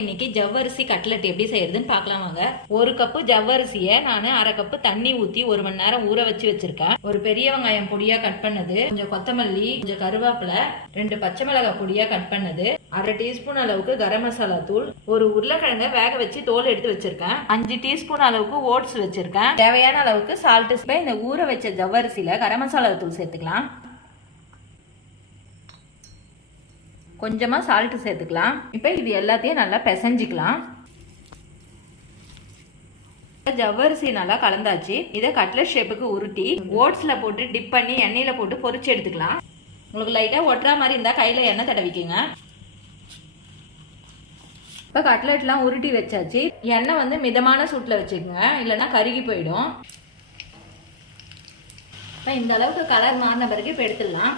இன்னைக்கு ஜவ்வரிசி கட்லெட் எப்படி செய்யறதுன்னு பார்க்கலாம் வாங்க. ஒரு கப்பு ஜவ்வரிசியை நான் அரை கப்பு தண்ணி ஊத்தி 1 மணி நேரம் ஊற வச்சிருக்கேன். ஒரு பெரிய வெங்காயம் பொடியா கட் பண்ணது, கொஞ்சம் கொத்தமல்லி, கொஞ்சம் கருவேப்பிலை, 2 பச்சை மிளகாய் பொடியா கட் பண்ணது, அரை டீஸ்பூன் அளவுக்கு கரம் மசாலா தூள், ஒரு உருளைக்கிழங்க வேக வச்சு தோல் எடுத்து வச்சிருக்கேன், 5 டீஸ்பூன் அளவுக்கு ஓட்ஸ் வச்சிருக்கேன், தேவையான அளவுக்கு சால்ட். இந்த ஊற வச்ச ஜவ்வரிசியில கரம் மசாலா தூள் சேர்த்துக்கலாம், கொஞ்சமா சால்ட் சேர்த்துக்கலாம். இப்போ இது எல்லாத்தையும் நல்லா பிசைஞ்சிக்கலாம். ஜவ்வரிசி நல்லா கலந்தாச்சு. இதை கட்லெட் ஷேப்புக்கு உருட்டி ஓட்ஸ்ல போட்டு டிப் பண்ணி எண்ணெயில போட்டு பொரிச்சு எடுத்துக்கலாம். உங்களுக்கு லைட்டா ஒட்டுற மாதிரி இருந்தா கையில எண்ணெய் தடவிக்கங்க. இப்போ கட்லெட்லாம் உருட்டி வச்சாச்சு. எண்ணெய் மிதமான சூட்டில் வச்சுக்கோங்க, இல்லைன்னா கருகி போயிடும். இப்போ இந்த அளவுக்கு கலர் மாறின பிறகு இப்போ எடுத்துடலாம்.